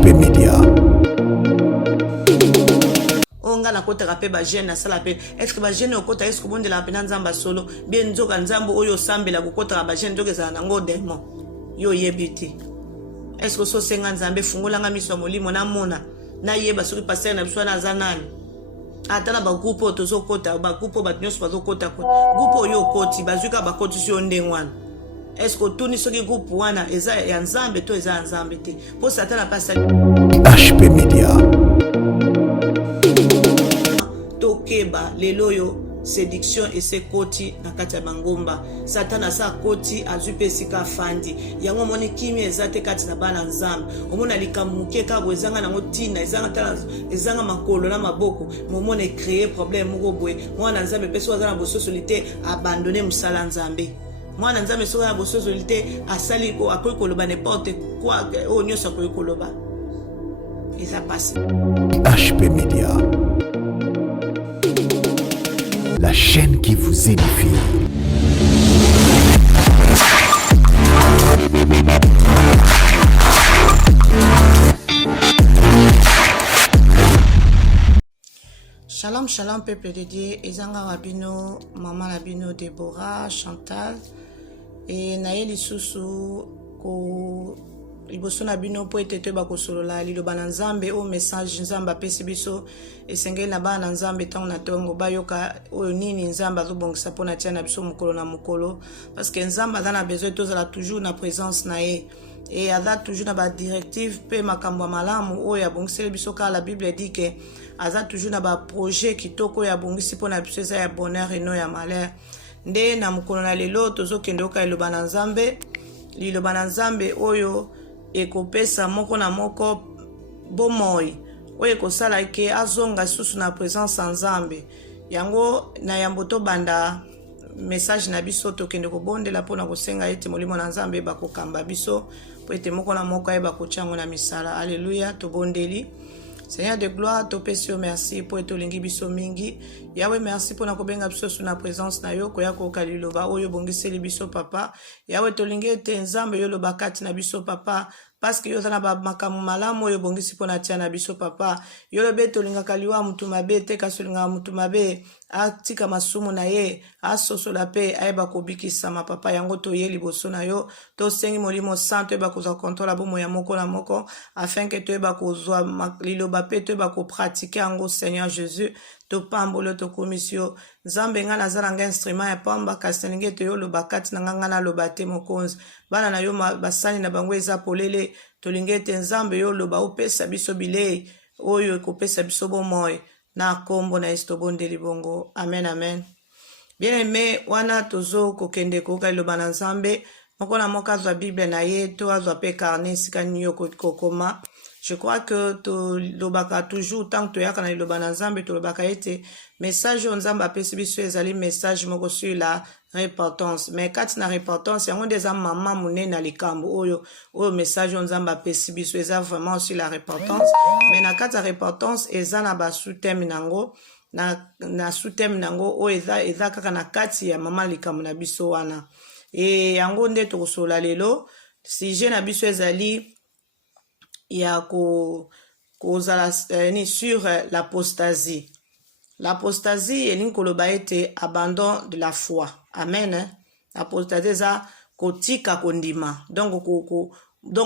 HP Media. Onga na kota kape ba jeune na sala pe. Est-ce que ba jeune okota est-ce que bonde la pena nzamba solo bien nzoka nzambo oyo sambela kokota ba jeune nzoka za nango demo. Yo yebiti. Est-ce que so senga nzambe fungola nga miso molimo na mona na yeba soki passer na biso na zanani. Atana ba groupe tozo kota ba groupe ba nyos bazo kota ko. Groupe yo koti bazuka ba koti si ondengwana. Est-ce que tout ni soki groupe wana eza ya nzambe to eza nzambe te. Po satana pasa HP Media. Tokeba leloyo séduction et se koti na kati ya bangomba. Satana sa koti azupe sika fandi. Yango moni kimi ezate kati na bana nzambe. Omona likamuke ka bwezanga nango tina ezanga tala ezanga makolo na maboko. Momone créer problème moko boye. Mwana nzambe peso azana bososolité abandonner musala nzambe. Mwana nzambe soka na bososolité asali ko akoyi koloba n'importe quoi o nyoso akoyi koloba. Et ça passe. HP Media. La chaîne qui vous édifie. Shalom, shalom, peuple de Dieu. Ezanga Rabino, Maman Rabino, Deborah, Chantal. Et Naël Isusu, ko liboso na bino po etete ba kosolola liloba na nzambe o message nzamba pesi biso esengeli na bana nzambe tango na tongo bayoka oyo nini nzamba azobongisa pona tia na biso mokolo na mokolo parce que nzamba aza na besoin tozala toujours na présence na ye et aza toujours na ba directive pe makambo malamu oyo abongiseli biso kala la Bible dit que aza toujours na ba projet kitoko ya bongisi pona biso eza ya bonheur et non ya malheur nde na mokolo na lelo tozokende oka liloba na nzambe oyo ekopesa moko na moko bomoi oyo ekosala ke azonga susu na présence nzambe yango na yambo to banda message na biso tokende kobondela pona kosenga ete molimo na nzambe bakokamba biso po ete moko na moko ayeba kotyango na misala. Alléluia, tobondeli. Seigneur de gloire, topesi yo merci po ete olingi biso mingi. Yahweh merci pona kobenga biso su na présence na yo koya koyoka liloba oyo bongiseli biso papa. Yahweh tolingi ete nzambe yo loba kati na biso papa parce que yo zana ba makamu malamu oyo bongisi pona tia na biso papa. Yo lobe tolingaka liwa mutu mabe te kasolinga mutu mabe atika masumu na ye asosola pe ayeba kobikisama papa yango toye liboso na yo tosengi molimo santo eba kozwa contrôle bomo ya moko na moko afin que toyeba kozwa liloba pe toyeba kopratiquer yango Seigneur Jésus to pambolo to komisio nzambe nga nazala nga instrument ya pamba kasi ninge to yo loba kati na nga na loba te mokonzi bana na yo basani na bango eza polele tolinge te nzambe yo loba opesa biso bilei oyo ekopesa biso bomoi na kombo na Yesu tobondeli bongo. Amen, amen. Bien aimé, wana tozo kokende koka liloba na nzambe moko na moko azwa Bible na ye to azwa pe carnet sika niyo kokoma. Je crois que to lobaka toujours tant que toyaka na liloba na nzambe to lobaka ete message on nzambe apesi biso ezali message moko sur la repentance mais kati na repentance yango ndeza mama munene na likambo oyo message on nzambe apesi biso eza vraiment sur la repentance mais na kati ya repentance eza na ba sous-thème nango na sous-thème nango oyo eza kaka na kati ya mama likambo na biso wana et yango nde tokosola lelo sujet na biso ezali ya kozala ni sur l'apostasie. L'apostasie elingi koloba ete abandon de la foi. Amen. L'apostasie eza kotika kondima. Donc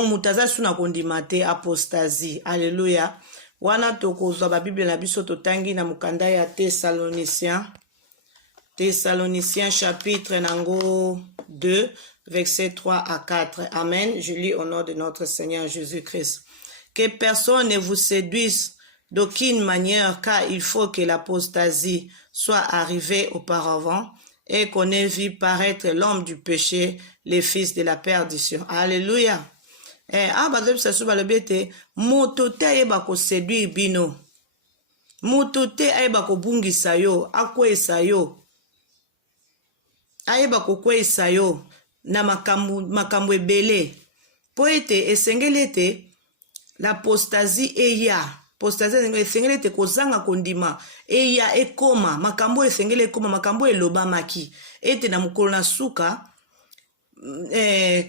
mutaza suna kondima te apostasie. Alléluia. Wana tokozwa ba Bible na biso totangi na mukanda ya Thessaloniciens chapitre nango 2 verset 3 à 4. Amen. Je lis au nom de notre Seigneur Jésus-Christ. Que personne ne vous séduise d'aucune manière, car il faut que l'apostasie soit arrivée auparavant et qu'on ait vu paraître l'homme du péché, les fils de la perdition. Alléluia. Motote ayeba ko séduire bino. Motote ayeba ko bungisa yo, akwesa yo. Ayeba ko kwesa yo na makambo ebele. Po ete esengeli ete l'apostasie eya. Apostasie esengeli ete kozanga kondima eya ekoma makambo esengeli ekoma makambo elobamaki ete na mokolo na suka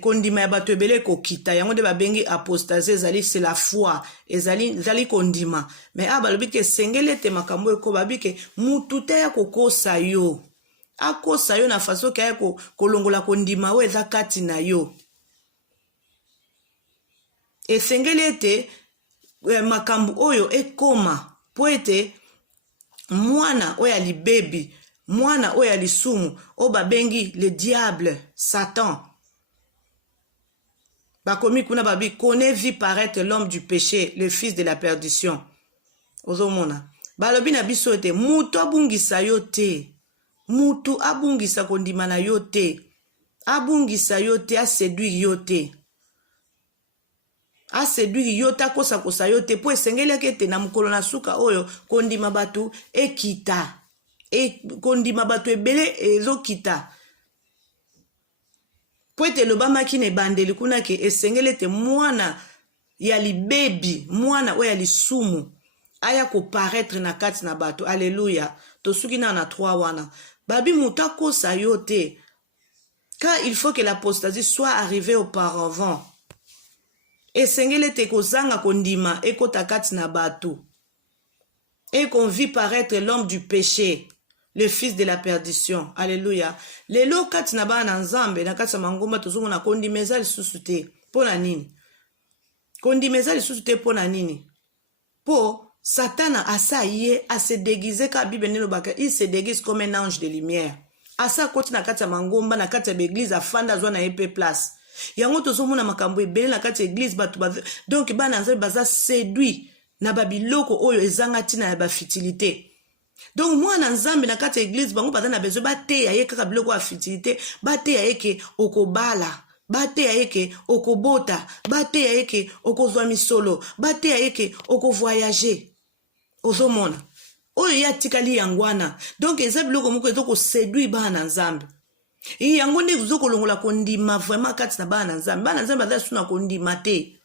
kondima ya bato ebele kokita yango nde babengi apostasie ezali c'est la foi ezali kondima mais balobi ke esengeli ete makambo ekoba bike mutu te ya kokosa yo akosa yo na faso ke aya kolongola kondima oyo eza kati na yo esengeli ete makambo oyo ekoma po ete mwana oyo alibebi mwana oyo alisumu oyo babengi le diable Satan bakomi kuna babi connaît vit paraître l'homme du péché le fils de la perdition ozomona balobi na biso ete mutu abungisa yo te mutu abungisa kondima na yo te abungisa yo te aséduire yo te aséduire yo te akosakosa yo te po esengeliaki ete na mokolo na suka oyo kondima bato ekita kondima bato ebele ezokita po ete elobamaki na ebandeli kuna ke esengeli ete mwana ya libebi mwana oyo ya lisumu aya koparaître na kati na bato alleluya tosuki na 3 wana babi mutu akosa yo te car il faut que l'apostasie soit arrivée auparavant esengeli ete kozanga kondima ekota kati na bato et qu'on vit paraître l'homme du péché le fils de la perdition alléluia lelo kati na bana nzambe na kati ya mangomba tozomona kondima eza lisusu te mpo na nini kondima eza lisusu te mpo na nini po satana asa ye ase déguise ka bible neno baka il se déguise comme un ange de lumière asa koti na kati ya mangomba na kati ya baeglise afanda azwa na ye pe place yango tozomona makambo ebele na kati ya église bato donc bana nzambe baza séduit na babiloko oyo ezanga ntina ya bafitilité donc mwana nzambe na kati ya église bango baza na besoin bateya ye kaka biloko ya fitilité bateya ye ke okobala bateya ye ke okobota bateya ye ke okozwa misolo bateya ye ke okovoyage ozomona oyo ye atikali yango wana donc eza biloko moko ezokoséduire bana nzambe yango nde ezokolongola kondima vraiment kati na bana nzambe baza su na kondima te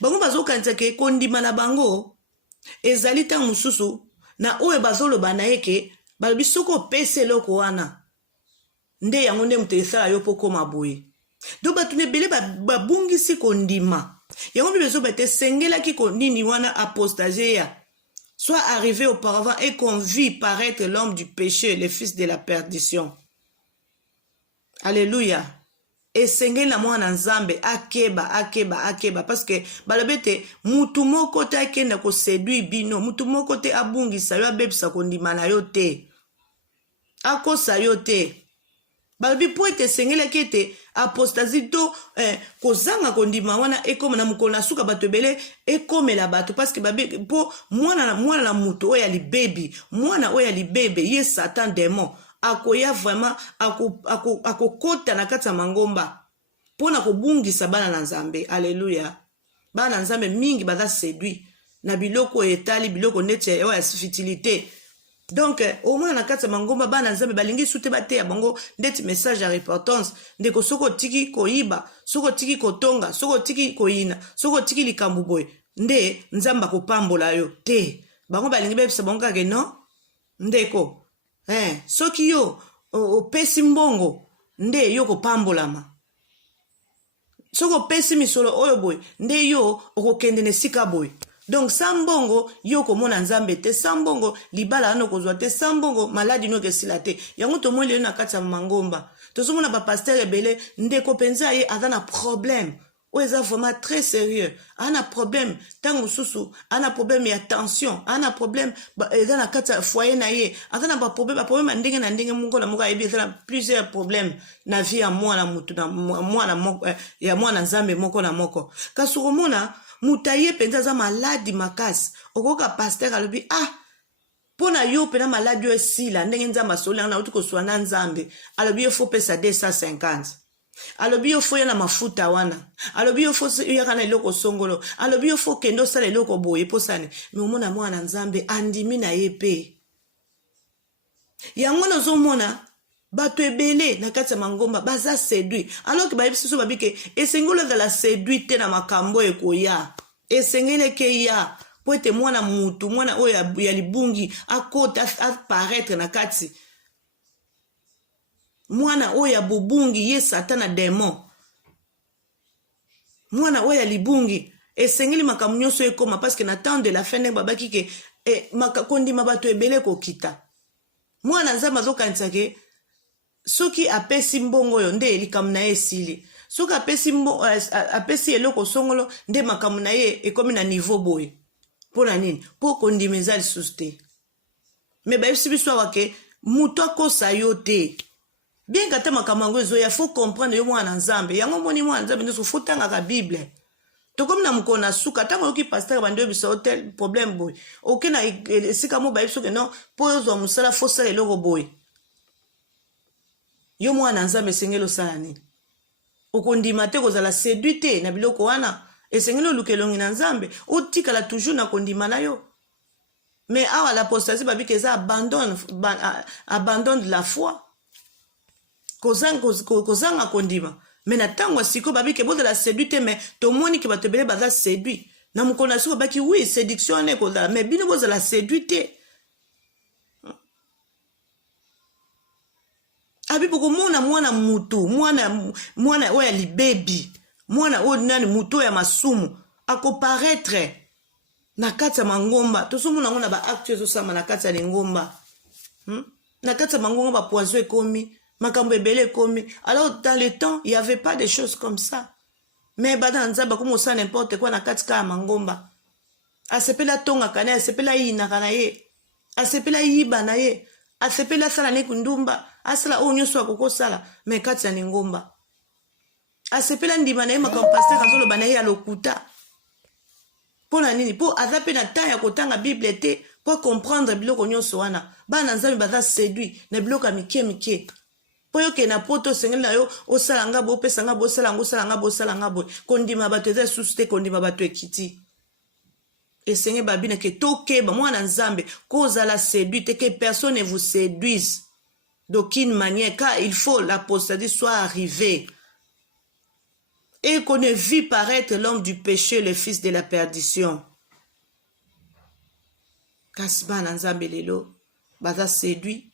bango bazokanisa ke kondima na bango ezali ntango mosusu na oyo bazoloba na ye ke balobi soki opesa eloko wana nde yango nde moto esala yo mpo koma boye do bato ebele babungisi kondima yango mpe bezoba ete esengelaki nini wana apostasie ya soit arrivé auparavant et qu'on vit paraître l'homme du péché le fils de la perdition alléluia esengeli na mwana nzambe akeba parce que balobi ete mutu moko te akenda koséduire bino mutu moko te abungisa yo abebisa kondima na yo te akosa yo te balobi po ete esengelaki ete apostasie to kozanga kondima wana ekoma na mokolo na suka bato ebele ekomela bato parce que babe po mwana na mutu oyo ya libebi mwana oyo ya libebe ye satan démon akoya vraiment akokota na kati ya mangomba mpona kobungisa bana na nzambe alleluya bana na nzambe mingi baza séduit na biloko etali biloko neti oyo ya fitilité donc omona na kati ya mangomba bana nzambe balingi su te bateya bango ndeti message ya repentance ndeko soki otiki koyiba soki otiki kotonga soki otiki koyina soki otiki likambo boye nde nzambe akopambola yo te bango balingi bebisa bango kaka non ndeko soki yo opesi mbongo nde yo kopambolama soki opesi misolo oyo boye nde yo okokende na esika boye donc sa mbongo yo komona nzambe te sa mbongo libala wana okozwa te sa mbongo maladi no kesila te yango tomoni lelo na kati ya mangomba tozomona bapaster ebele ndeko mpenza ye aza na problème oyo eza vraiment très sérieux ana problème ntango mosusu ana problème ya tension ana problème eza na kati ya foyer na ye aza na baproblème ya ndenge na ndenge moko na moko ayebi eza na plusieurs problèmes na vie ya mwana mutu ya mwana nzambe moko na moko kasi okomona mutu aye mpenza aza maladi makasi okoyoka paster alobi mpo na yo mpena maladi oyo esila ndenge nzambe asoli yango nauti kozwa na nzambe alobi yo fo pesa 250 alobi yo fo ya na mafuta wana alobi yo fo yaka na eloko songolo alobi yo fo kende osala eloko boye posani me omona mwana nzambe andimi na ye mpe yango nazomona bato ebele na kati ya mangomba baza séduit alors que bayebisi so babike esengeli ezala séduit te na makambo ekoya esengeleke ya po ete mwana mutu mwana oyo ya libungi akota aparaître na kati mwana oya bubungi ye satana démon mwana oya libungi esengeli makambo nyonso ekoma parce que na temps de la fin ndenge babaki ke kondima bato ebele kokita mwana nzambe azokanisa ke soki apesi mbongo oyo nde likambo na ye esili soki apesi eloko songolo nde makambo na ye ekomi na niveau boye mpo na nini mpo kondima eza lisusu te me bayebisi biso awa ke moto akosa yo te bien kata makambo yango ezoya faut comprendre yo mwana nzambe yango moni mwana nzambe nyonso futangaka bible tokomi na mokolo na suka ntango oyoki paster bandi oyebisa o tel problème boye oke na esika mo bayebi soki non mpo ozwa mosala fosala eloko boye yo mwana nzambe esengeli osala nini okondima te kozala séduit te na biloko wana esengeli oluka elongi na nzambe otikala toujours na kondima na yo mais awa l'apostasie babika eza abandon de la foi kozanga kondima mais na ntango siko babike bozala séduit te mais tomoni ke bato ebele baza séduit na mokolo na siko baki oui séduction wana ekozala mais bino bozala séduit te abi bokomona mwana mutu mwana oyo ya libebi mwana oyo nani mutu ya masumu akoparaître na kati ya mangomba tozomona yango na baacte ezosama na kati ya lingomba na kati ya mangomba bapoison ekomi makambo ebele ekomi alors dans le temps il y avait pas de choses comme ça mais bada nzambe akomosa n'importe quoi na kati ka ya mangomba asepeli atongaka na ye asepeli ayinaka na ye asepeli ayiba na ye asepeli asala ne kundumba asala oyo nyonso akokosala me kati ya lingomba asepeli andima na ye makambo paster azoloba na ye ya lokuta mpo na nini mpo aza mpe na temps ya kotanga bible te mpo comprendre biloko nyonso wana bana nzambe baza séduit na biloko ya mike mpo yoke na poto osengeli na yo osala nga boye opesa nga boye osala nga osala nga boye osala nga boye kondima bato eza lisusu te kondima bato ekiti esenge babina ke tokeba mwana nzambe kozala séduit te que personne ne vous séduise d'aucune manière car il faut l'apostasie soit arrivée et qu'on ne vit paraître l'homme du péché, le fils de la perdition. Kasi bana nzambe lelo baza séduit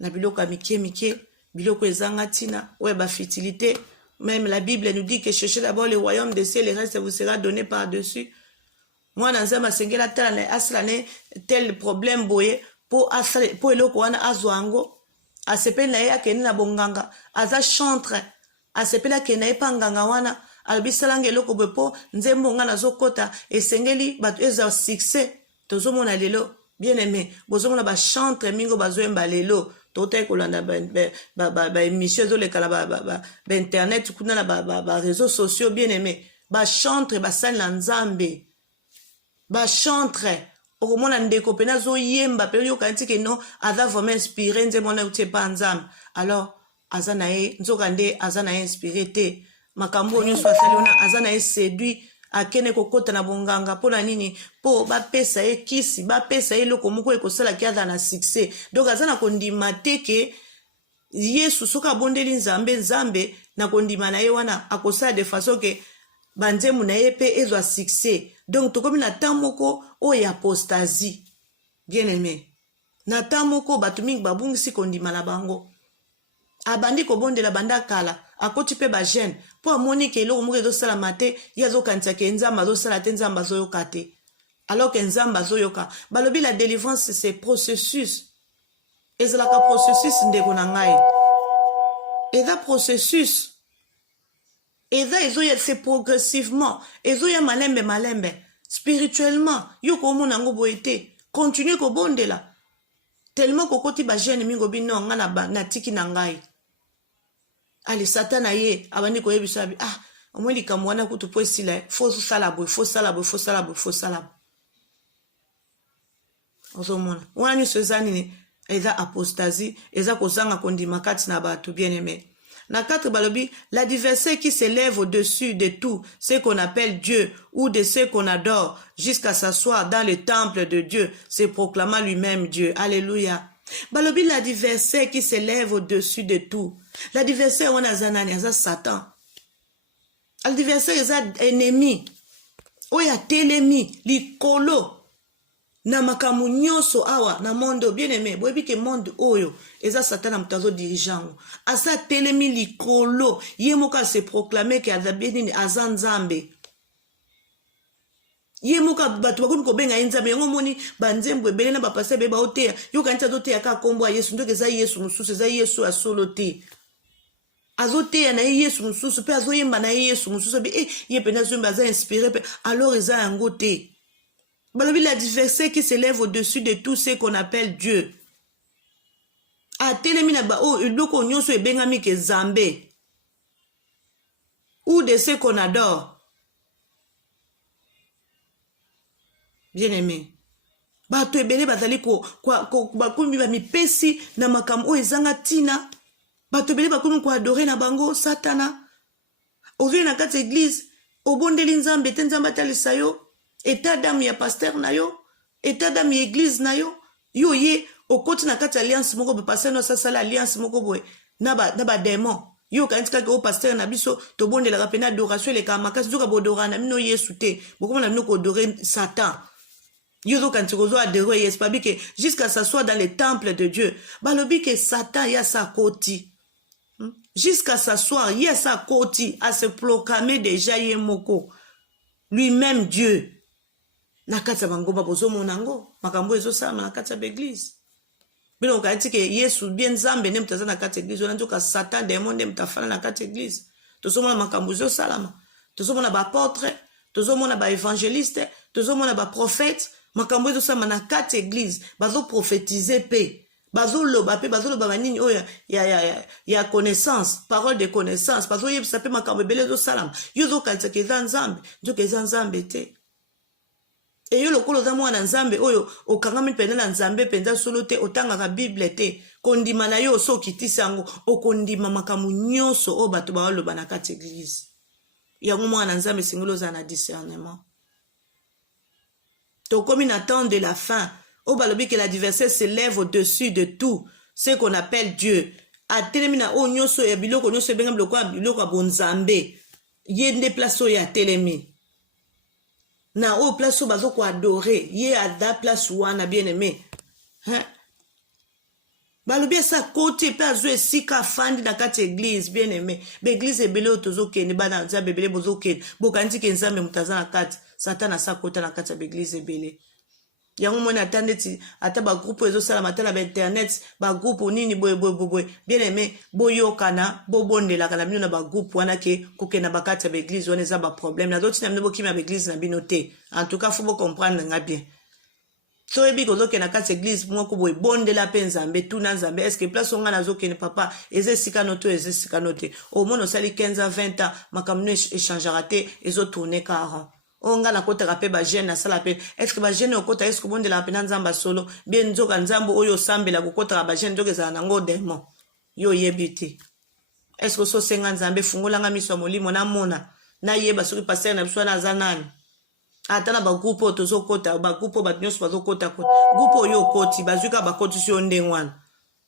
na biloko ya mike biloko ezanga tina oya ba futilité. Même la Bible nous dit que cherchez d'abord le royaume des cieux, le reste vous sera donné par-dessus. Moi nzambe asengela tala na asala ne tel problème boye po eloko wana azwango asepeli na ye akende na bonganga aza chantre asepeli akende na ye pa nganga wana albisalanga eloko boye po nzembo nga nazokota esengeli bato eza succès tozomona lelo bien aimé bozomona bachantre mingo bazoyemba lelo totali kolanda baémission ezoleka na bainternet kuna na baréseaux sociaux bien aimé bachantre basali na nzambe bachantre okomona ndeko mpe nazoyemba mpe oyokani tike no aza vraiment inspiré nzembo wana euti epa nzambe alors aza na ye nzoka nde aza na ye inspiré te makambo nyonso asali wana aza na ye séduit akende kokota na bonganga mpo na nini mpo bapesa ye kisi bapesa ye eloko moko ekosalaki aza na succès donc aza na kondima te ke yesu soki abondeli nzambe na kondima na ye wana akosala de façon ke banzemu na ye mpe ezwa succès donc tokomi na temps moko oyo ya apostasie bien aimé na temps moko bato mingi babungisi kondima na bango abandi kobondela banda kala akoti mpe bagene mpo amoni ke eloko moko ezosalama te ye azokanisa ke nzambe azosala te nzambe azoyoka te alors ke nzambe azoyoka balobi la délivrance c'est processus ezalaka processus ndeko na ngai eza processus eza ezoya c'est progressivement ezoya malembe spirituellement yo komona yango boye te continue kobondela tellement kokoti bagene mingi obino nga na tiki na ngai ale satana ye abandi koyebisa abi omwe likambo wana kutu po esila fosala boye ozomona wana nyonso eza nini eza apostasie eza kozanga kondima kati na bato bien aimé na 4 balobi l'adversaire qui s'élève au-dessus de tout ce qu'on appelle Dieu ou de ce qu'on adore jusqu'à s'asseoir dans le temple de Dieu se proclamant lui-même Dieu. Alléluia. Balobi l'adversaire qui s'élève au-dessus de tout. L'adversaire on a zanani aza Satan. L'adversaire est ennemi. Oya telemi likolo. na makambo nyonso awa na monde bien aimé boyebi ke monde oyo eza satana moto azodirigeango aza telemi likolo ye moko ase proclame ke aza nini aza nzambe ye moko bato bakomi kobenga ye nzambe yango moni banzembo ebele na bapase ebele baoteya yoka nti azoteya kaka kombo ya yesu ndoki eza yesu mosusu eza yesu asolo te azoteya na ye yesu mosusu mpe azoyemba na ye yesu mosusu abe ye mpenza azoyemba aza inspiré mpe alors eza yango te. Balobi la diversité qui s'élève au-dessus de tout ce qu'on appelle Dieu. A telemina ba o iloko nyonso ebengami ke Zambé. Ou de ce qu'on adore. Bien aimé. Bato ebele bazali bakomi ba mipesi na makambo o ezanga tina. Bato ebele bakomi ko adorer na bango satana. Ovi na kati église, obondeli nzambe te nzambe atalisa yo. État d'âme ya pasteur na yo, état d'âme ya église na yo, yo ye okoti na kati alliance moko be pasteur no sasala alliance moko boy na ba démon. Yo kanti kaka o pasteur na biso to bondelaka pena adoration le ka makasi zoka bodora na mino Yesu te. Boko na mino ko adorer Satan. Yo zo kanti ko zo adorer Yesu pa bike jusqu'à s'asseoir dans le temple de Dieu. Balobi ke Satan ya sa koti. Jusqu'à s'asseoir ya sa koti à se proclamer déjà ye moko. Lui-même Dieu. Na kati ya bango babozo monango makambo ezosala na kati ya l'église bilo kati ke Yesu bien nzambe ne mutaza na kati ya église ona nzoka Satan démon ne mutafana na kati ya église tozomona makambo ezosalama tozomona ba apôtre tozomona ba évangéliste tozomona ba prophète makambo ezosala na kati ya église bazo prophétiser pe bazo loba pe bazo loba banini oya ya connaissance parole de connaissance bazo yebisa pe makambo ebele ezosalama yo zo kati ke za nzambe nzoka eza nzambe te. Et yo lokolo za mwana nzambe oyo okangami pena na nzambe penza solo te otangaka Bible te kondima na yo so kitisango okondima makambo nyonso o bato baloba na kati église yango mwana nzambe singolo za na discernement to komi na temps de la fin o balobi que la diversité s'élève au-dessus de tout ce qu'on appelle Dieu atelemi na o nyonso ya biloko nyonso benga biloko ya bonzambe ye nde place oyo atelemi na o place o bazo ko adorer ye a da place wana bien aimé balobi sa côté pe azo esika fandi na kati église bien aimé be église ebele otozokende bana nzambe ebele bozokende bokanzi ke nzambe mutaza na kati satana sa côté na kati ya église ebele yango mona atandeti ata ba groupe ezosala matala ba internet ba groupe nini boy bien aimé boyokana bobondelaka na bino na ba groupe wana ke kokena bakati ya église wana eza ba problème na doti na bino bokima ba église na bino te en tout cas faut bo comprendre nga bien so ebi kozokena kati église moko boy bondela pe nzambe tuna nzambe est-ce que place onga nazokene papa ezesika noto ezesika note au moins osali 15 à 20 ans makamno échangera te ezotourner 40 onga na kota kape ba jeune na sala pe est-ce que ba jeune okota est-ce que bonde la pena nzamba solo bien nzoka nzambo oyo sambela kokota ba jeune nzoka za nango démon yo yebiti est-ce que so senga nzambe fungola nga miso molimo na mona na yeba soki passer na biso na zanani atana ba groupe tozo kota ba groupe ba nyonso bazo kota groupe yo koti bazuka ba koti si ondengwana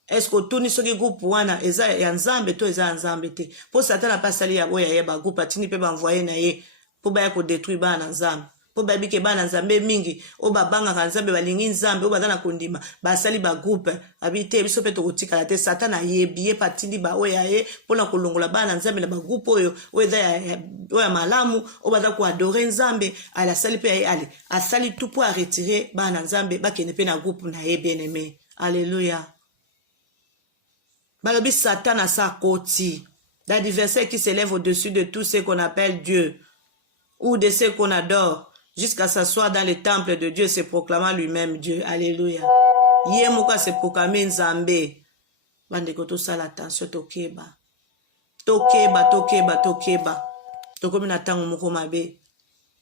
est-ce que tuni soki groupe wana eza ya nzambe to eza nzambe te po satana pasali ya boya yeba groupe atini pe ba envoyer na ye po baya ko détruire bana nzambe po babike bana nzambe mingi o babanga nzambe balingi nzambe o bazana kondima basali ba groupe abite biso pe to kotika la te satana yebiye patindi ba oya ye pona kolongola bana nzambe na ba groupe oyo oza ya malamu o baza ko adorer nzambe ala sali pe ale asali tout pour retirer bana nzambe bakene pe na groupe na ye bien aimé alléluia balobi satana sa koti la diversité qui s'élève au-dessus de tout ce qu'on appelle Dieu ou de ceux qu'on adore, jusqu'à s'asseoir dans le temple de Dieu, se proclamant lui-même Dieu. Alléluia. Yé moka se proclamer nzambe. Bande koto sala attention tokeba. Tokeba. Tokomi na tango moko mabe.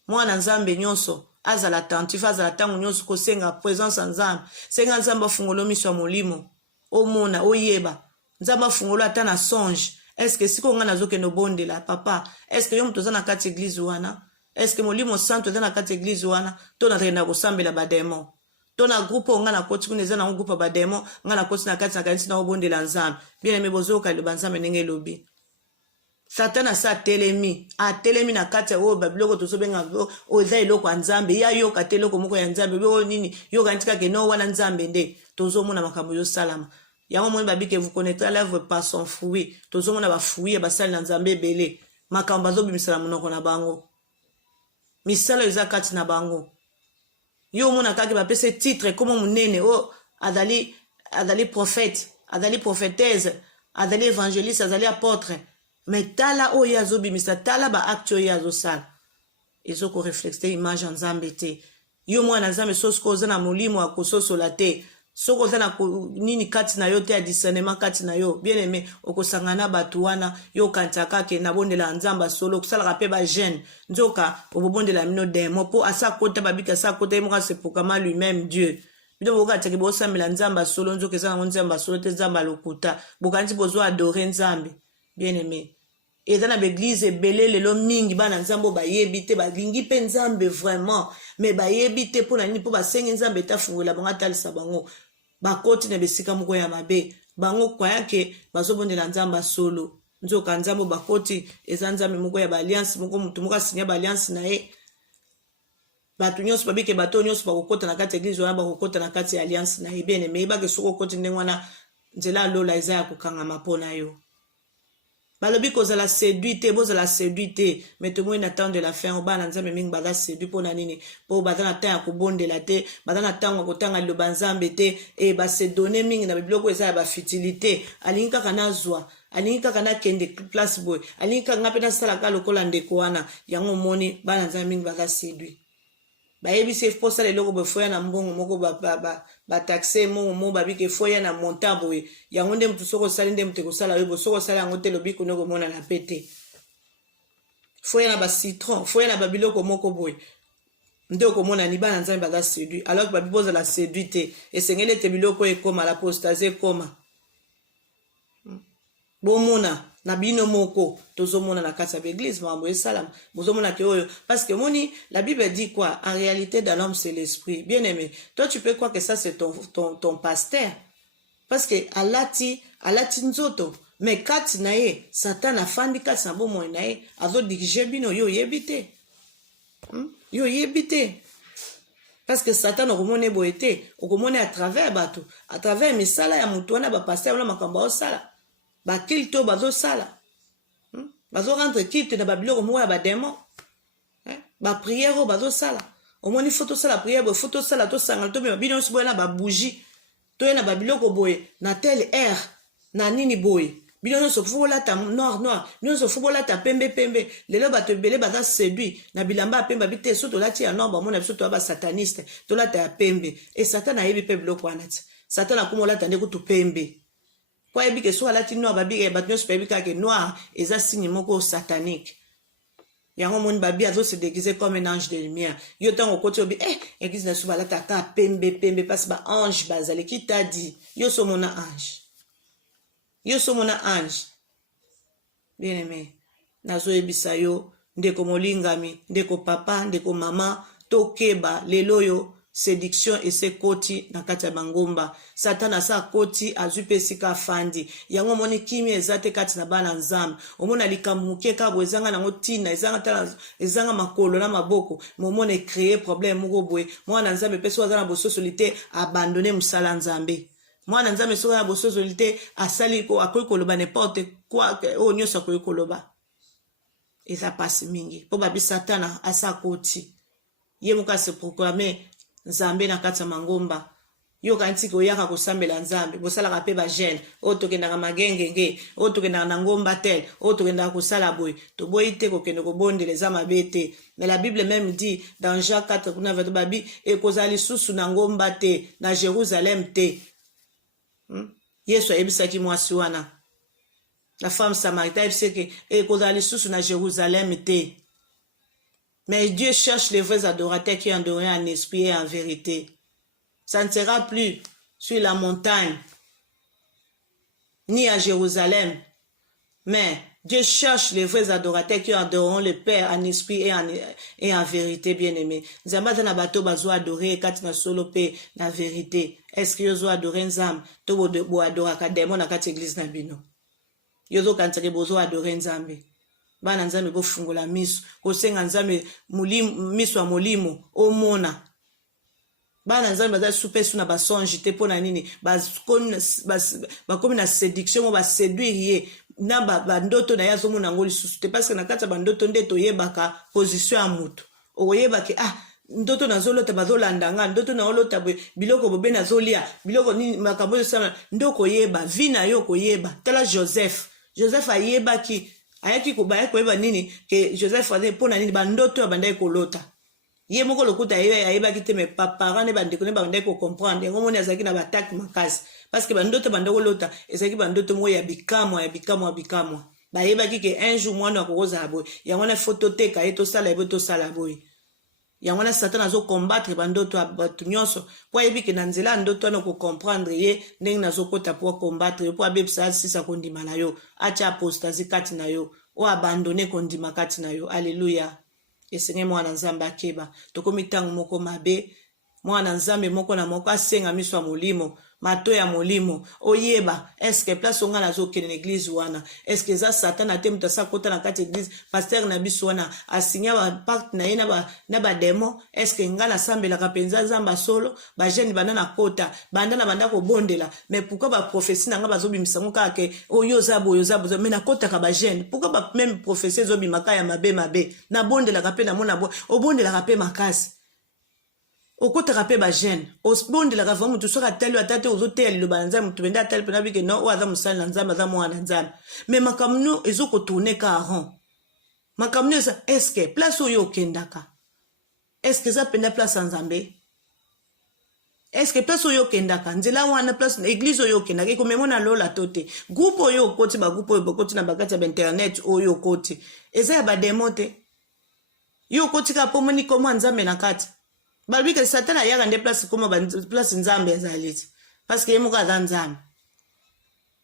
Mwana nzambe nyonso azala attentif azala tango nyonso ko senga présence nzambe. Senga nzambe fungolo miso molimo. Omona oyeba. Nzambe fungolo ata na songe. Est-ce que si on a nazoke no bonde la papa est-ce que yom toza na kati église wana est-ce que molimo santo toza na kati église wana to na rena ko sambela ba démon to na groupe on na koti kuneza na groupe ba démon ngana koti na kati na kanisi na bonde la nzambe bien aimé bozo ka le banzambe ndenge lobi Satan asa atelemi na kati ya oyo babiloko tozobenga oyo eza eloko ya nzambe ya yoka te eloko moko ya nzambe oyo nini yoka nti kaka eno wana nzambe nde tozomona makambo yosalama yango moni babike vous connaîtrez l'œuvre par son fruit tozomona bafruit ya basali na nzambe ebele makambo bazobimisala monoko na bango misala eza kati na bango yo omona kaka bapesa titre komo monene o azali prophète azali prophétesse azali évangéliste azali apôtre mais tala oyo azobimisa tala baacte oyo azosala ezokoreflexte image ya nzambe te yo mwana nzambe soki oza na molimo ya kososola te soki oza na nini kati na yo te ya discernement kati na yo bien aimé okosangana na bato wana yo okanisa kaka nabondela nzambe solo okusalaka mpe bagene nzoka obobondela mino demo mpo asa kota babika asa kota ye moko asepokama lui-même dieu bino bokatiaki bosambela nzambe solo nzoka eza nango nzambe solo te nzambe lokuta bokanisi bozwa adore nzambe bien aimé eza na baeglize ebele lelo mingi bana nzambe bayebi te balingi mpe nzambe vraiment mais bayebi te mpo na nini mpo basengi nzambe etafungola bango atalisa bango bakoti na besika moko ya mabe bango kwayake bazobondela nzambe solo nzoka nzambe bakoti eza nzambe moko ya baalliance moko mutu moko asinya baalliance na ye bato nyonso babike bato nyonso bakokota na kati ya eglize wana bakokota na kati ya alliance na ye bene me yebake soki okoti ndenge wana nzela alola eza ya kokangama mpo na yo balobi kozala séduit te bozala séduit te mais tomoi na temps de la fin obana nzambe mingi baza séduit mpo na nini mpo baza na temps ya kobondela te baza na ntango ya kotanga liloba nzambe te e basedone mingi na biloko eza ya bafutilité alingi kaka nazwa alingi kaka nakende place boye alingi kaka nga mpe nasalaka lokola ndeko wana yango omoni bana nzambe mingi baza séduit bayebisi posala eloko boye foya na mbongo moko bataxe mongo mo babike foya na montant boye yango nde mutu soko osali nde mutu ekosala yo boye soko osala yango te lobi kone komona na pe te foya na bacitron foya na babiloko moko boye nde okomona ni bana nzambe baza séduit alors que babi bozala séduit te esengeli ete biloko ekoma l'apostasie ekoma bomona na bino moko tozomona na kati ya l'église mambo esalama bozomona ke oyo parce que moni la Bible dit quoi en réalité dans l'homme c'est l'esprit bien aimé toi tu peux croire que ça c'est ton pasteur parce que alati nzoto mais kati na ye Satan afandi kati na bomoi na ye azodirige bino yo yebite yo yebite parce que Satan okomone boye te okomone à travers bato à travers misala ya mutu wana bapasteur wana makambo osala bakilte oyo bazosala bazorendre kilte na babiloko moko ya bademon bapriere oyo bazosala omoni fo tosala priere boye fo tosala tosangala tomema bino nyonso boye na babougie toye na babiloko boye na tele air na nini boye bino nyonso fo bolata noir nyonso fo bolata pembe lelo bato ebele baza séduit na bilamba ya pembe abi te so tolati ya noir bamona biso toya basataniste tolata ya pembe e Satan ayebi mpe biloko wana ti Satan akoma olata nde kutu pembe po ayebi ke so alati noir babika bato nyonso bayebi kaka ke noir eza signe moko satanique yango moni babi azose déguisé comme un ange de lumière yo ntango okoti obi église na so balataka pembe mpasi baange bazali ki ta di yo so mona ange bien aimé nazoyebisa yo ndeko molingami ndeko papa ndeko mama tokeba lelo yo séduction ese koti na kati ya bangomba Satan asa koti azwi mpe esika afandi yango omoni kimia eza te kati na bana nzambe omona likambo moke kaka boye ezanga nango ntina ezanga makolo na maboko momona ecreye problème moko boye mwana nzambe mpe soki aza na bososoli te abandone mosala nzambe mwana nzambe soki aza na bososoli te asali akoki koloba n'importe quoi oyo nyonso akoki koloba eza pasi mingi mpo babi Satan asa koti ye moko ase proclame nzambe na kati ya mangomba yo kantiki oyaka kosambela nzambe bosalaka mpe bagene oyo tokendaka magengenge oyo tokendaka na ngomba tel oyo tokendaka kosala boye toboyi te kokende kobondela eza mabe te mais la Bible même dit dans Jean 4 kuna veto babi ekozala lisusu na ngomba te na Jérusalem te Yesu ayebisaki mwasi wana la femme samaritaine ayebisaki ekozala lisusu na Jérusalem te. Mais Dieu cherche les vrais adorateurs qui adorent en esprit et en vérité. Ça ne sera plus sur la montagne, ni à Jérusalem. Mais Dieu cherche les vrais adorateurs qui adoreront le Père en esprit et en vérité, bien-aimé. Nzamba na bato bazo adorer kati na solo pe na vérité. Est-ce que yozo adorer nzam to bo adora ka démon na kati église na bino? Yozo kantake bozo adorer nzambe. bana nzambe bofungola miso kosenga nzambe miso ya molimo omona bana nzambe baza supesu na basonge te mpo na nini bakomi na séduction mo baséduire ye na bandoto na ye azomona yango lisusu te parce que na kati ya bandoto nde toyebaka position ya motu okoyebake ndoto nazolota bazolanda nga ndoto naolota biloko bobe nazolia biloko nini makambo ezosala nde okoyeba vi na yo okoyeba tala joseph ayebaki ayaki koyeba nini ke joseph aze mpo na nini bandoto ya bandaki kolota ye moko lokuta ayebaki te me papara ne bandeko ne bandaki kocomprendre yango moni azalaki na bataki makasi parce que bandoto bandaki kolota ezalaki bandoto moko ya bikamwa bayebaki ke un jour mwana akokozala boye yango na fo toteka ye tosala ebo tosala boye yango na satan azokombattre bandoto ya bato nyonso mpo ayebi ke na nzela ya ndoto wana okocomprendre ye ndenge nazokota mpo akombattre yo mpo abebisa asisa kondima na yo atya apostasi kati na yo o abandone kondima kati na yo alleluya esenge mwana nzambe akeba tokomi ntango moko mabe mwana nzambe moko na moko asenga miso ya molimo mato ya molimo oyeba eske place onga nazokende na eglise wana eske eza satan ate moto asa kota na kati eglise paster na biso wana asinya bapacte na ye na bademo eske nga nasambelaka mpenza nzambe solo bajene banda na kota banda kobondela me pourkui baprofesi na nga bazobimisa ngo kaka ke oyo oza boye oza boye me nakotaka bajene pourkui bameme profesi ezobimaka ya mabe nabondelaka mpe namona boye obondelaka mpe makasi okotaka mpe bagene obondelaka va motu soki atali atate ozoteya liloba na nzambe motu bende atali mpena bike no oyo aza mosali na nzambe aza mwana na nzambe me makambo nio ezokotourne ka aron makambo nio eza eske place oyo okendaka eske eza mpenda place ya nzambe eske place oyo okendaka nzela wana place eglise oyo okendaka ekomemona lola to te groupe oyo okoti bagroupe oyo bokoti na bakati ya bainternet oyo okoti eza ya bademo te yo okotika mpo moni komwa nzambe na kati balobi ke satan ayaka nde place nzambe ezali te parce que ye moko aza nzambe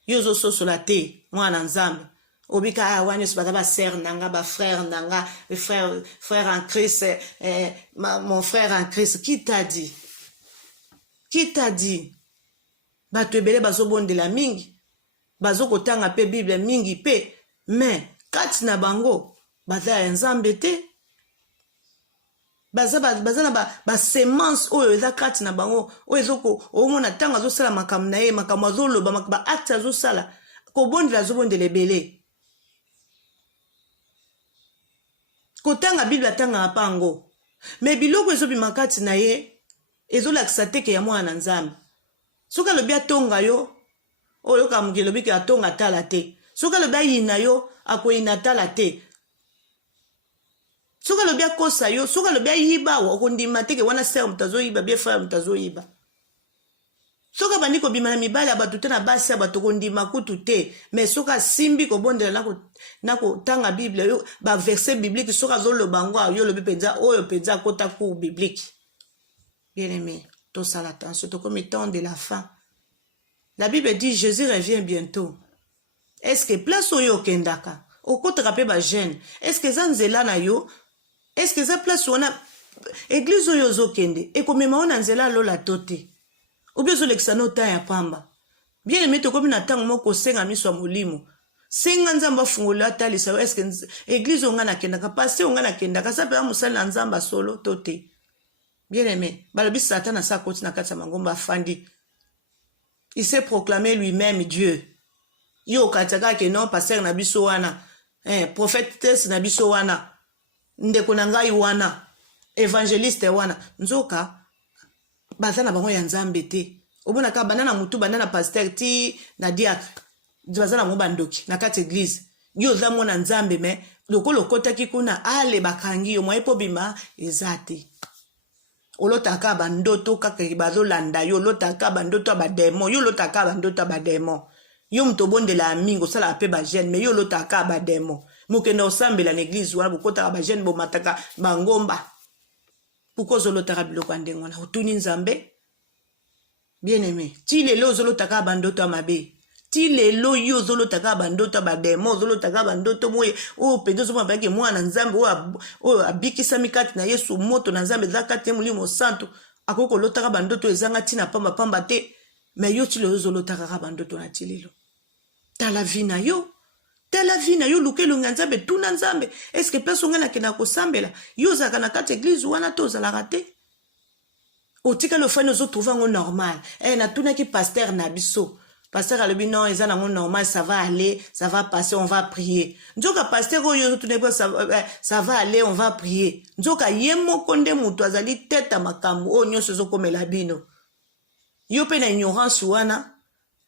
yo ozososola te mwana nzambe obika wana nyonso baza basere nanga bafrère nanga frère en Christ mon frère en Christ qui t'a dit bato ebele bazobondela mingi bazokotanga mpe bible mingi mpe mais kati na bango baza ya nzambe te baza na basemence oyo eza kati na bango oyo ezoko omona ntango azosala makambo na ye makambo azoloba baacte azosala kobondela azobondela ebele kotanga bible atangaka mpango me biloko ezobima kati na ye ezolakisa teke ya mwana na nzambe soki alobi atonga yo oyo yoka moki elobi ke atonga atala te soki alobi ayina yo akoyina atala te soki alobi akosa yo soki alobi ayiba okondima teke wana sere moto azoyiba bie frere moto azoyiba soki abandi kobima na mibali ya bato te na basi ya bato kondima kutu te mais soki asimbi kobondela na kotanga bible yo baverset biblique soki azoloba ngo yo olobi mpenza oyo mpenza akota cour biblique bien aimé tosala attention tokomi temps de la fin la bible dit Jésus revient bientôt est-ce que place oyo okendaka okotaka mpe bagene est-ce que eza nzela na yo est-ce que eza place wana église oyo ozokende ekomema wana nzela alola to te obi ozolekisa no temps ya pamba bien aimé tokomi na ntango moko osenga miso ya molimo senga nzambe afungola atalisa est-ce que église onga nakendaka paster onga nakendaka sa mpenza mosali na nzambe solo to te bien aimé balobi satan asa akoti na kati ya mangomba afandi il s'est proclamé lui-même Dieu yo okatiaka ke non paster na biso wana prophétesse na biso wana ndeko na ngai wana évangéliste wana nzoka baza na bango ya nzambe te obonaka banda na mutu banda na paster ti na diacre baza na mo bandoki na kati église yo oza mwana nzambe me lokolo okotaki kuna ale bakangi yo mwaye po bima eza te olotaka bandoto kaka bazolanda yo olotaka bandoto ya bademo yo olotaka bandoto ya bademo yo moto obondela mingi osalaka mpe bagene me yo olotaka bademo mokende osambela na église wana bokotaka bagene bomataka bangomba pourkui ozolotaka biloko ya ndenge wana otuni nzambe bien aimé ti lelo ozolotaka bandoto ya mabe ti lelo yo ozolotaka bandoto ya bademo ozolotaka bandoto moye oyo mpenza ozomona bayaki mwana nzambe oyo abikisami kati na yesu moto na nzambe eza kati ya molimo santo akoki kolotaka bandoto ezanga ntina pamba te me yo ti lelo ozolotaka bandoto na ti lelo tala vi na yo tala vie na yo luke longa nzambe tuna nzambe est-ce que place onga na kena ko sambela yo zaka na kati église wana to za la raté otika le fane zo trouver ngo normal na tuna ki pasteur na biso pasteur alobi non eza nango normal ça va aller ça va passer on va prier nzoka pasteur oyo tuna ko ça va aller on va prier nzoka yemo konde mutu azali tête makambo o nyonso zo komela bino yo pe na ignorance wana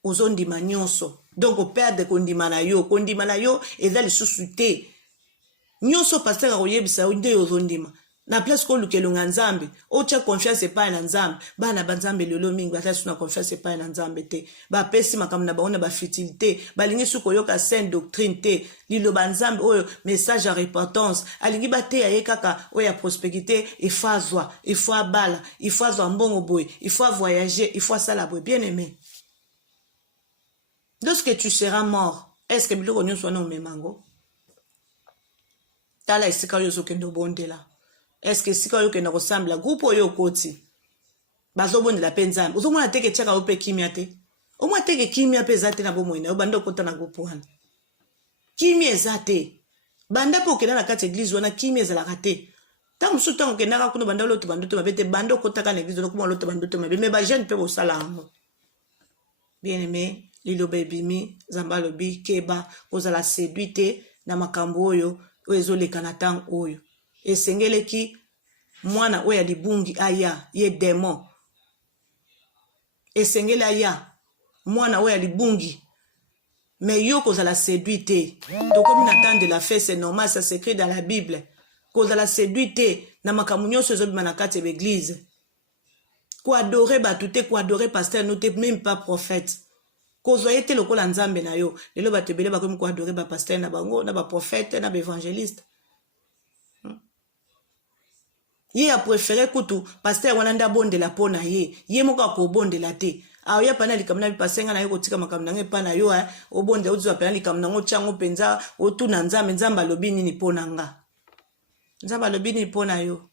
ozondima nyonso donc operde kondima na yo eza lisusu te nyonso pasteur akoyebisa nde ozondima na place ko lukelonga nzambe ocha confiance epai na nzambe bana banzambe lelo mingi batasi na confiance epai na nzambe te bapesi makambo na baona bafutilité balingi suko yoka sainte doctrine te liloba nzambe oyo message à repentance alingi bateya ye kaka oyo ya prospérité efazwa ifo abala ifo azwa mbongo boye ifo voyager ifo asala boye bien aimé. Lorsque tu seras mort, est-ce que biloko nyonso wana omemango? Tala esika oyo ozokende obondela. Est-ce que esika oyo okende kosambela groupe oyo okoti bazobondela mpe nzambe ozomona teke tiaka yo mpe kimia te omwa teke kimia mpe eza te na bomoi na yo banda okota na groupe wana kimia eza te banda mpe okenda na kati église wana kimia ezalaka te ntango mosusu ntango okendaka kuna banda oloto bandoto mabe te banda okotaka na église wana okoma oloto bandoto mabe me bajeune mpe bosala yango bien aimé. Liloba ebimi nzambe alobi keba kozala séduit te na makambo oyo ezoleka na ntango oyo esengeleki mwana oyo ya libungi aya ye démon esengeli aya mwana oyo ya libungi mais yo kozala séduit te tokomi na temps de la fête c'est normal ça s'écrit dans la Bible kozala séduit te na makambo nyonso ezobima na kati ya église koadore bato te koadore pasteur no te même pas prophète kozwa ye te lokola nzambe na yo lelo bato ebele bakomi koadore bapasteur na bango na baprofete na baevangeliste ye ya préféré kutu pasteur wana nde abondela mpo na ye moko akobondela te aoya pana likambo na bipasenga na yo kotika makambo nango epa na yo obondela ozwa pena likambo nango otyango mpenza otuna nzambe alobi nini mpo na nga nzambe alobi nini mpo na yo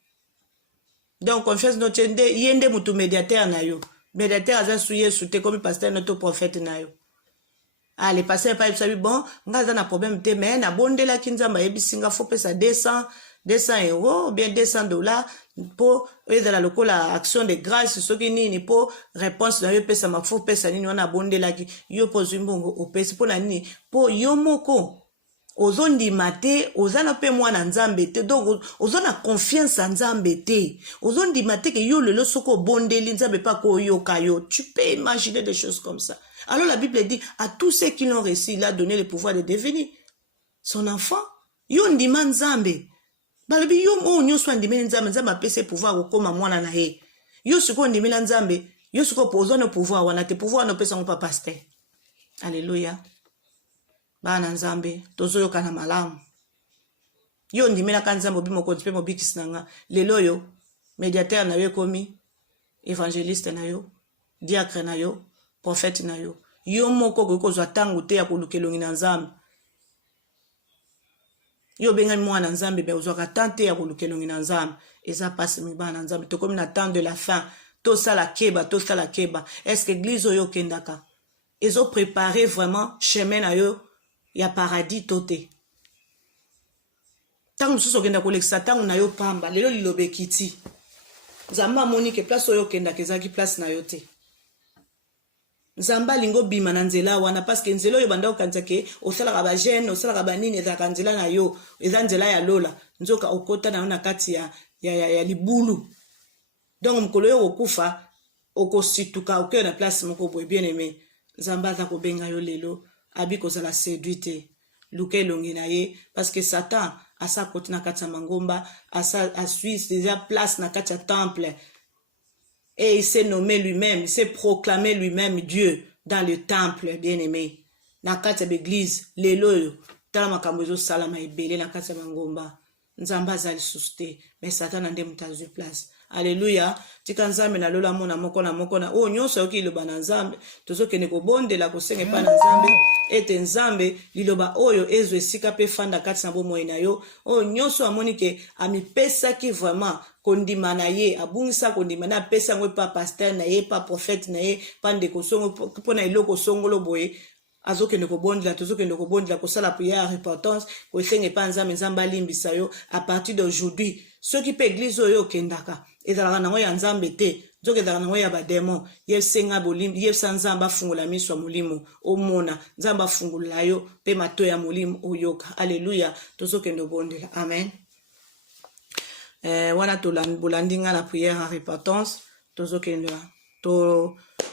donc confiance no tie nde ye nde mutu médiateur na yo médiateur aza su yesu te komi pasteur no to prophète na yo ale pasteur pa yebisa bi bon nga aza na problème te mais nabondelaki nzambe ayebisi nga fo pesa 200 euros ou bien $200 mpo ezala lokola action de grâce soki nini mpo réponse na yo epesama fo pesa nini wana abondelaki yo mpo ozwi mbongo opesi mpo na nini mpo yo moko ozondima te ozana mpe mwana nzambe te donc ozo na confiance en nzambe te ozondima te ke yo lelo soko obondeli nzambe pa koyoka yo tu peux imaginer des choses comme ça. Alors la Bible dit à tous ceux qui l'ont reçu il a donné le pouvoir de devenir son enfant. Yo ndima nzambe balobi yo mo nyonso andimeli nzambe nzambe apese pouvoir kokoma mwana na ye yo siko ndimela nzambe yo siko pozwa no pouvoir wana te pouvoir no pesa ngo pa pasteur. Alléluia. Bana nzambe tozoyoka na malamu yo ndimela ka nzambe obi mokonzi mpe mobikisi na nga lelo yo médiateur na yo ekomi évangéliste na yo diacre na yo prophète na yo yo moko kokozwa ntango te ya kolukelongi na nzambe yo bengani mwana nzambe be ozwaka temps te ya kolukelongi na nzambe eza pasi mibana nzambe tokomi na temps de la fin tosala keba est-ce que église oyo okendaka ezo préparer vraiment chemin na yo ya paradis tote tangu mosusu okenda kolekisa tangu na yo pamba lelo liloba ekiti nzambe amoni ke place oyo okendaka ezalaki place na yo te nzambe alingi obima na nzela wana parce que nzela oyo banda okanisa ke osalaka bagene osalaka banini ezalaka nzela na yo eza nzela ya lola nzoka okota na yo na kati ya libulu donc mokolo oyo okokufa okosituka okeye na place moko boye bien aimé nzambe aza kobenga yo lelo abi kozala séduit te luka elongi na ye parce que Satan asa koti na kati ya mangomba asui déjà place na kati ya temple et il s'est nommé lui-même, il s'est proclamé lui-même Dieu dans le temple, bien aimé. Na kati ya l'église, lelo tala makambo ezo salama ebele na kati ya mangomba. Nzamba azali suste, mais Satan ande mutazu place. Alléluia. Tika nzambe na lola mona moko na o nyonso yoki liloba na nzambe, tozokende kobondela kosenge pa na nzambe, ete nzambe liloba oyo ezo esika pe fanda kati na bomoi na yo, o nyonso amoni ke amipesaki vraiment kondima na ye, abungisa kondima na pesa ngwe pa pasteur na ye, pa prophète na ye, pa ndeko songo pona iloko songolo boye, azokende kobondela tozokende kobondela kosala prière ya repentance kosenga epa nzambe nzambe alimbisa yo à partir d'aujourd'hui soki mpe église oyo okendaka ezalaka nango ya nzambe te nzoka ezalaka nango ya bademon yesenga bolimbi yebisa nzambe afungola miso ya molimo omona nzambe afungola yo mpe mato ya molimo oyoka alleluya tozokende obondela amen. Wana bolandi nga na prière ya repentance tozokende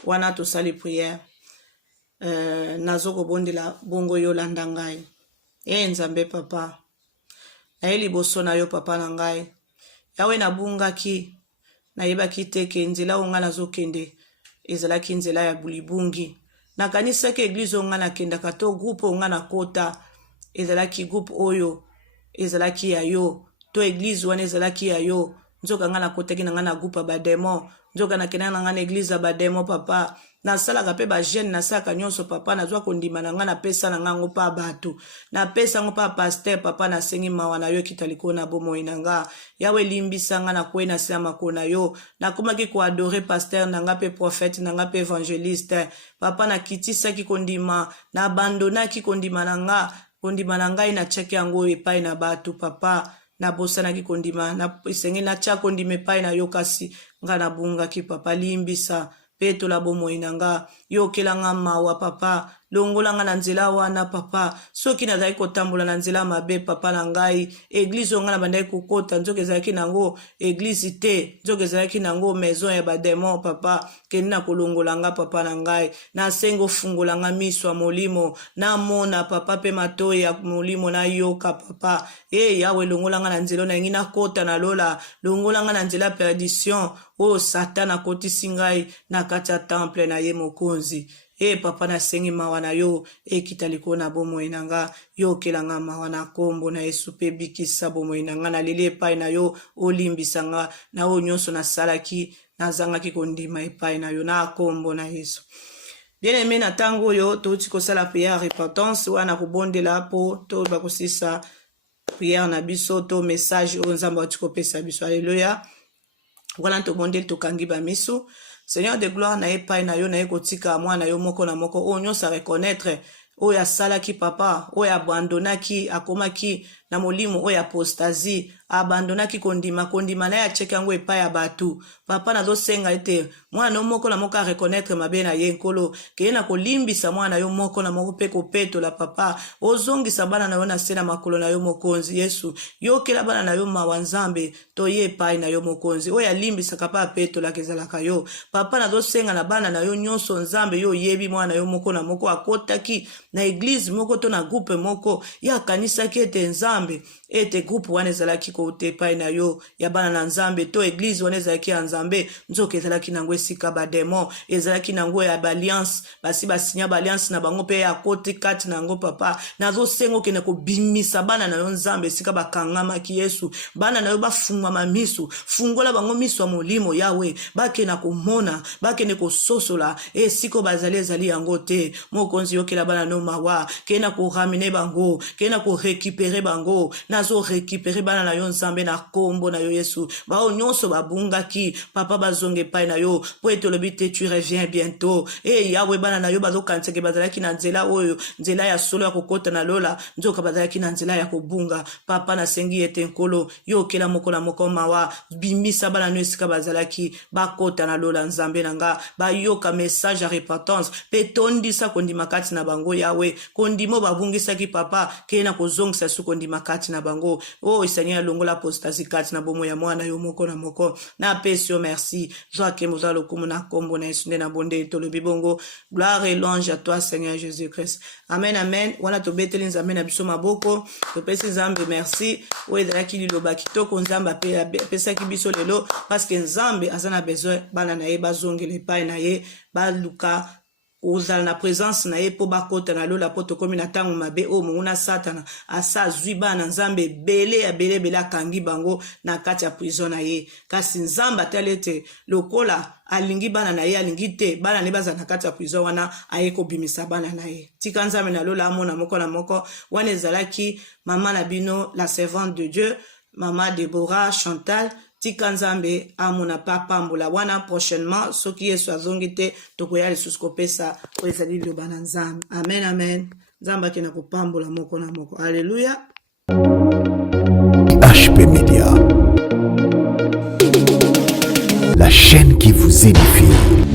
wana tosali prière nazokobondela bongo yo landa ngai nzambe papa naye liboso na yo papa na ngai yawe nabungaki nayebaki te ke nzela oyo nga nazokende ezalaki nzela ya bulibungi nakanisaki eglize oyo nga nakendaka to groupe oyo nga nakota ezalaki groupe oyo ezalaki ya yo to eglize wana ezalaki ya yo nzoka nga nakotaki na nga na groupe ya bademon nzoka nakendaka na nga na eglize ya bademon papa nasalaka mpe bagene nasalaka nyonso papa nazwa kondima na nga napesa na ngango mpa bato napesa ngo mpa paster papa nasengi mawa na yo ekita likolo na bomoi na nga yawe limbisa nga nakwei na se ya makolo na yo nakomaki koadore paster na nga mpe prophète na nga mpe évangéliste papa nakitisaki kondima nabandonaki kondima na ngai natiaki yango epai na bato papa nabosanaki kondima esengeli natia kondima epai na yo kasi nga nabungaki papa limbisa mpe tola bomoi na nga yokela nga mawa papa longola nga na nzela wana papa soki nazalaki kotambola na nzela mabe papa na ngai eglize oyo nga na bandaki kokota nzoka ezalaki nango eglize te nzoka ezalaki nango maison ya bademon papa kendi na kolongola nga papa na ngai nasengi ofungola nga miso ya molimo namona papa mpe matoi ya molimo nayoka papa yawe longola nga na nzela nangi nakota na lola longola nga na nzela ya perdition oyo satan akotisi ngai na kati ya temple na ye mokonzi papa nasengi mawa na yo ekita likolo na bomoi na nga yokela nga mawa na kombo na yesu mpe bikisa bomoi na nga naleli epai na yo olimbisa nga na oyo nyonso nasalaki nazangaki kondima epai na yo na kombo na yesu. Bien-aimé na ntango oyo touti kosala prière ya repentance wana kobondela mpo to bakosisa prière na biso to message oyo nzambe ati kopesa biso alleluya wana tobondeli tokangi bamiso. Seigneur de gloire na epai na yo na ye kotika mwana yo moko na moko oyo nyonso reconnaître oyo asalaki papa oyo abandonaki akomaki na molimo oyo apostasie abandonaki kondima na ye atiaki yango epai ya bato papa nazosenga ete mwana yo moko na moko areconnaître mabe na ye nkolo keye na kolimbisa mwana yo moko na moko mpe kopetola papa ozongisa bana na yo na se na makolo na yo mokonzi yesu yokela bana na yo mawa nzambe toye epai na yo mokonzi oyo alimbisaka mpe apetolaka ezalaka yo papa nazosenga na bana na yo nyonso nzambe yo oyebi mwana yo moko na moko akotaki na eglize moko to na groupe moko ye akanisaki ete nzambe ete groupe wana ezalaki kote epai na yo ya bana na nzambe to eglize wana ezalaki ya nzambe nzoka ezalaki nango esika bademon ezalaki nango ya baalliance basi basinya baalliance na bango mpe ya kote kati na yango papa nazosenga okende kobimisa bana na yo nzambe esika bakangamaki yesu bana na yo bafungwama miso fungola bango miso ya molimo yawe bakenda komona bakende kososola esiko bazali ezali yango te mokonzi yokela bana no mawa kenda koramine bango kenda korekipere bango nazo rekipere bana na yo nzambe na kombo na yo yesu bao nyonso babungaki papa bazonge epai na yo po ete olobi te tu reviens bientôt yawe bana na yo bazokanisaki bazalaki na nzela oyo nzela ya solo ya kokota na lola nzoka bazalaki na nzela ya kobunga papa nasengi ete nkolo yokela moko na moko mawa bimisa bana no esika bazalaki bakota na lola nzambe na nga bayoka message ya repentance pe tondisa kondima kati na bango yawe kondimo babungisaki papa kena kozongisa su kondima kati na bango Seigneur longola apostasie kati na bomo ya mwana yo moko na moko na pesi yo merci joake moza lokumu na kombo na yesu nde na bonde tolobi bongo gloire et louange à toi Seigneur Jésus-Christ amen amen wana tobeteli nzambe na biso maboko topesi nzambe merci oyo ezalaki liloba kitoko nzambe apesaki biso lelo parce que nzambe aza na besoin bana na ye bazongela epai na ye baluka ozala na présence na ye po bakota na lola po tokomi na ntango mabe oyo monguna satana asa azwi bana nzambe ebele akangi bango na kati ya prison na ye kasi nzambe atali ete lokola alingi bana na ye alingi te bana ne bazala na kati ya prison wana aye kobimisa bana na ye tika nzambe na lola amona moko na moko wana ezalaki mama na bino la servante de Dieu Mama Deborah Chantal tika nzambe amona pa pambola wana prochainement soki yesu azongi te tokoya lisusu kopesa oyo ezali liloba na nzambe. Amen, amen. Nzambe akenda kopambola moko na moko. Alléluia. IHP Media, la chaîne qui vous édifie.